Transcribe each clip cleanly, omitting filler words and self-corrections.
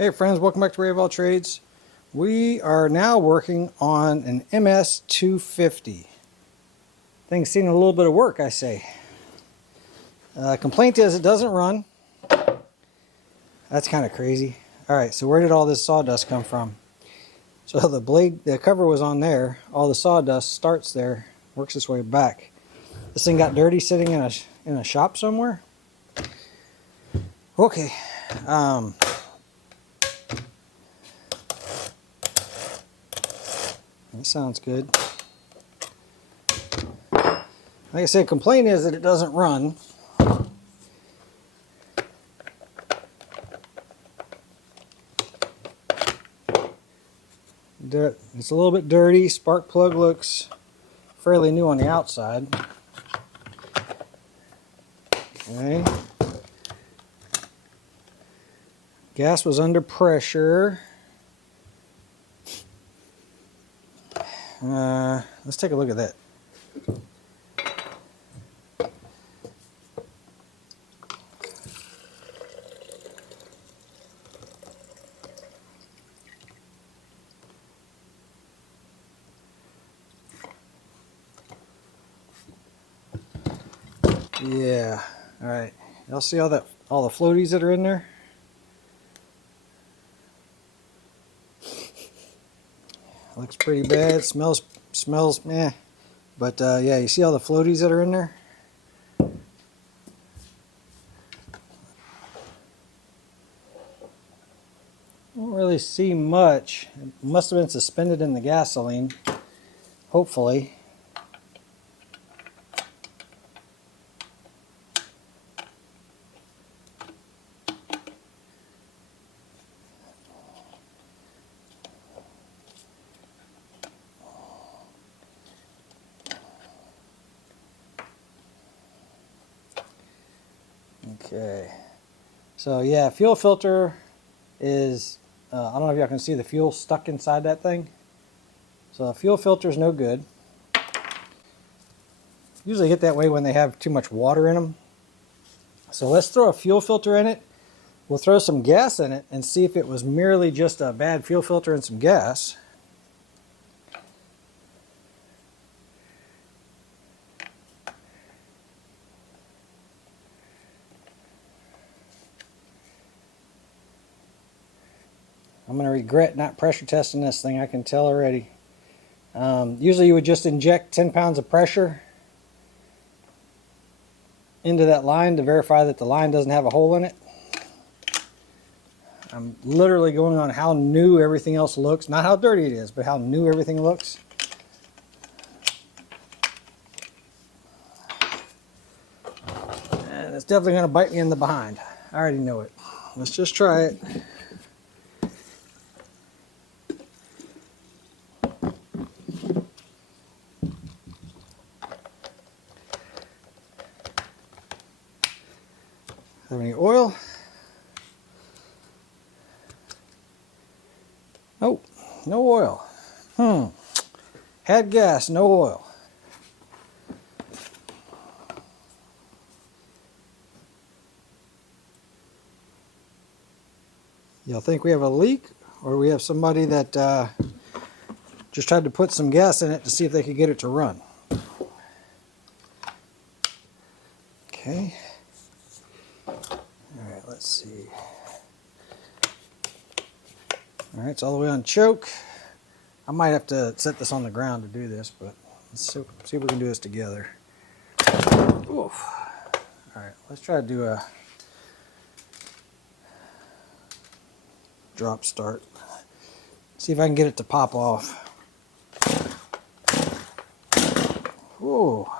Hey friends, welcome back to Ray of All Trades. We are now working on an MS250. Thing's seen a little bit of work, I say. Complaint is it doesn't run. That's kind of crazy. Alright, so where did all this sawdust come from? So the cover was on there. All the sawdust starts there, works its way back. This thing got dirty sitting in a shop somewhere. Okay. That sounds good. Like I said, complaint is that it doesn't run. It's a little bit dirty. Spark plug looks fairly new on the outside. Okay. Gas was under pressure. Let's take a look at that. Yeah, all right. Y'all see all the floaties that are in there? Looks pretty bad. Smells meh. But yeah, you see all the floaties that are in there? Don't really see much. It must have been suspended in the gasoline, hopefully. Okay, so yeah, fuel filter is, I don't know if y'all can see the fuel stuck inside that thing. So the fuel filter is no good. Usually get that way when they have too much water in them. So let's throw a fuel filter in it. We'll throw some gas in it and see if it was merely just a bad fuel filter and some gas. I'm going to regret not pressure testing this thing, I can tell already. Usually you would just inject 10 pounds of pressure into that line to verify that the line doesn't have a hole in it. I'm literally going on how new everything else looks. Not how dirty it is, but how new everything looks. And it's definitely going to bite me in the behind. I already know it. Let's just try it. Have any oil? Nope, no oil. Had gas, no oil. Y'all think we have a leak, or we have somebody that just tried to put some gas in it to see if they could get it to run? Okay. Alright, let's see. Alright, it's all the way on choke. I might have to set this on the ground to do this, but let's see if we can do this together. Oof. Alright, let's try to do a drop start. See if I can get it to pop off. Whoa.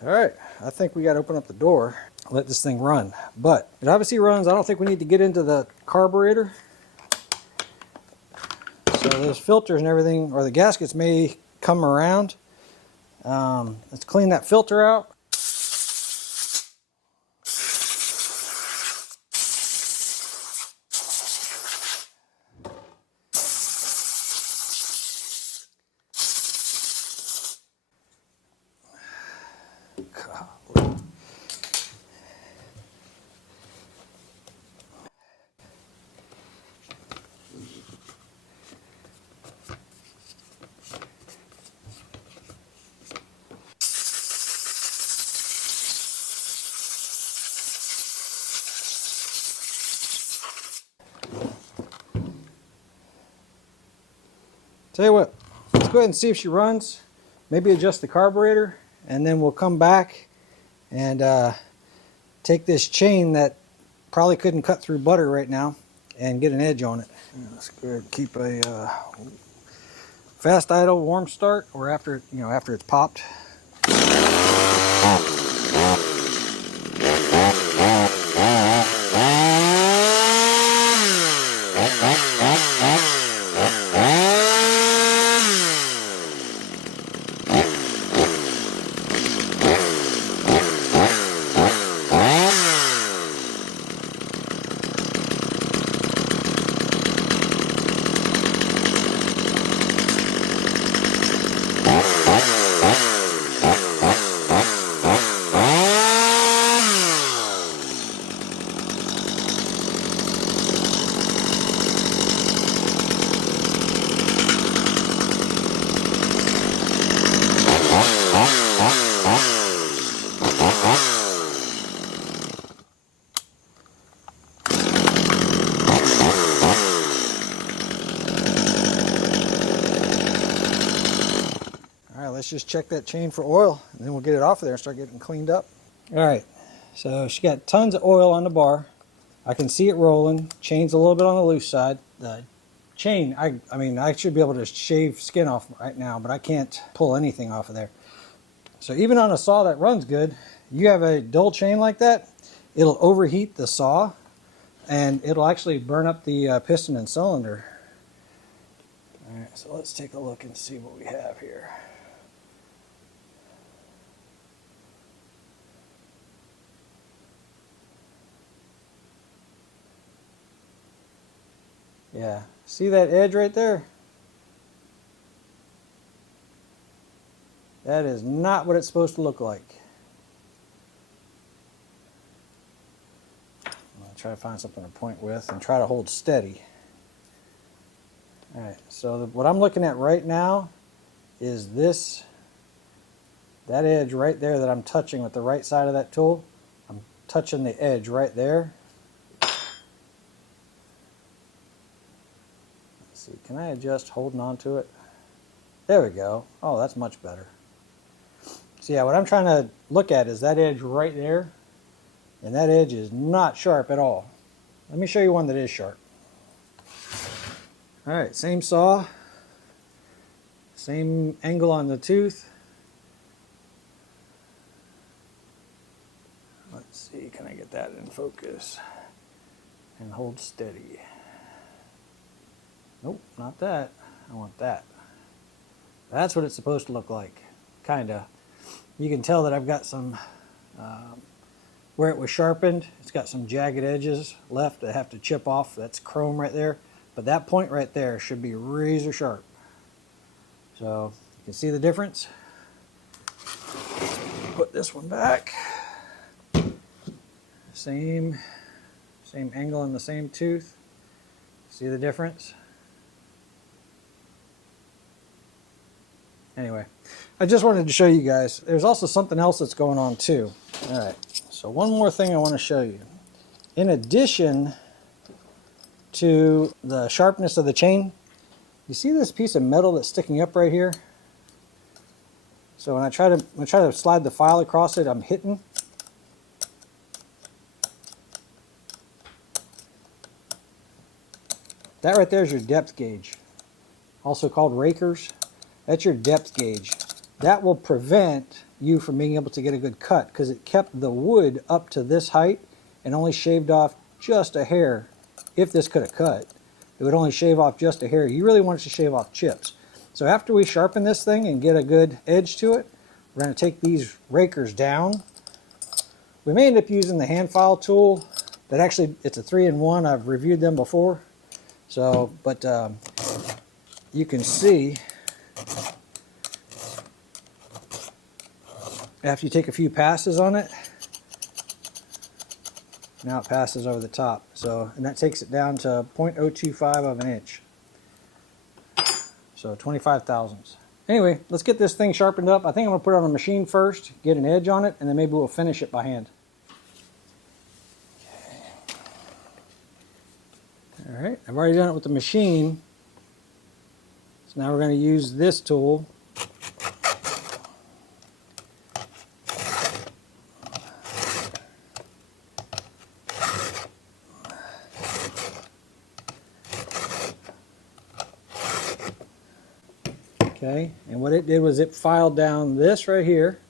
Alright, I think we got to open up the door, let this thing run. But it obviously runs. I don't think we need to get into the carburetor. So those filters and everything, or the gaskets may come around. Let's clean that filter out. Tell you what, let's go ahead and see if she runs. Maybe adjust the carburetor, and then we'll come back and take this chain that probably couldn't cut through butter right now and get an edge on it. Let's go ahead and keep a fast idle, warm start, or after after it's popped. Let's just check that chain for oil, and then we'll get it off of there and start getting cleaned up. All right, so she got tons of oil on the bar. I can see it rolling. Chain's a little bit on the loose side. The chain, I mean, I should be able to shave skin off right now, but I can't pull anything off of there. So even on a saw that runs good, you have a dull chain like that, it'll overheat the saw, and it'll actually burn up the piston and cylinder. All right, so let's take a look and see what we have here. Yeah, see that edge right there? That is not what it's supposed to look like. I'm going to try to find something to point with and try to hold steady. Alright, so what I'm looking at right now is that edge right there that I'm touching with the right side of that tool. I'm touching the edge right there. Can I adjust holding on to it? There we go. Oh, that's much better. So yeah, what I'm trying to look at is that edge right there, and that edge is not sharp at all. Let me show you one that is sharp. All right, same saw, same angle on the tooth. Let's see, can I get that in focus and hold steady? Nope, not that. I want that. That's what it's supposed to look like, kinda. You can tell that I've got some, where it was sharpened, it's got some jagged edges left that have to chip off. That's chrome right there. But that point right there should be razor sharp. So, you can see the difference. Put this one back. Same angle on the same tooth. See the difference? Anyway, I just wanted to show you guys. There's also something else that's going on too. All right, so one more thing I want to show you. In addition to the sharpness of the chain, you see this piece of metal that's sticking up right here? So when I try to slide the file across it, I'm hitting. That right there is your depth gauge, also called rakers. That's your depth gauge. That will prevent you from being able to get a good cut because it kept the wood up to this height and only shaved off just a hair. If this could have cut, it would only shave off just a hair. You really want it to shave off chips. So after we sharpen this thing and get a good edge to it, we're going to take these rakers down. We may end up using the hand file tool. That actually, it's a 3-in-1. I've reviewed them before. So, but you can see after you take a few passes on it, now it passes over the top. So, and that takes it down to 0.025 of an inch. So 25 thousandths. Anyway, let's get this thing sharpened up. I think I'm going to put it on a machine first, get an edge on it, and then maybe we'll finish it by hand. All right, I've already done it with the machine. So now we're going to use this tool. Okay, and what it did was it filed down this right here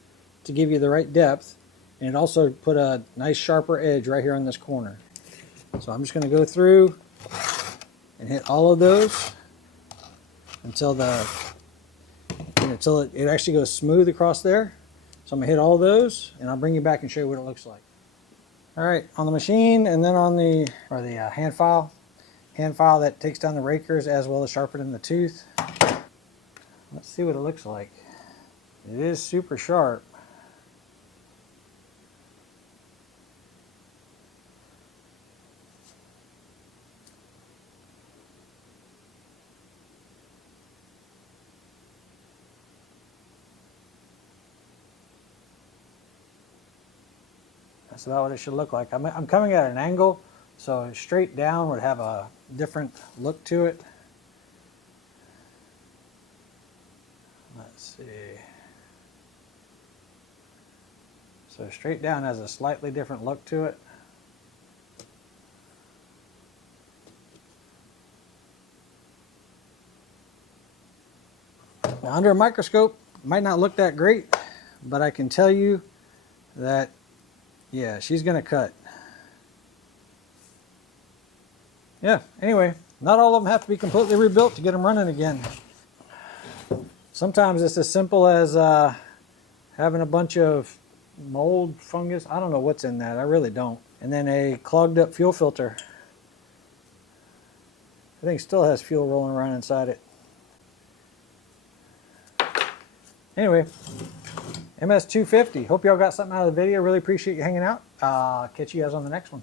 to give you the right depth, and it also put a nice sharper edge right here on this corner. So I'm just going to go through and hit all of those until it actually goes smooth across there. So I'm going to hit all those, and I'll bring you back and show you what it looks like. All right, on the machine and then on the hand file that takes down the rakers as well as sharpening the tooth. Let's see what it looks like. It is super sharp. That's about what it should look like. I'm coming at an angle, so straight down would have a different look to it. Let's see. So straight down has a slightly different look to it. Now under a microscope, it might not look that great, but I can tell you that, yeah, she's going to cut. Yeah, anyway, not all of them have to be completely rebuilt to get them running again. Sometimes it's as simple as having a bunch of mold, fungus, I don't know what's in that, I really don't. And then a clogged up fuel filter. I think it still has fuel rolling around inside it. Anyway, MS250. Hope y'all got something out of the video. Really appreciate you hanging out. Catch you guys on the next one.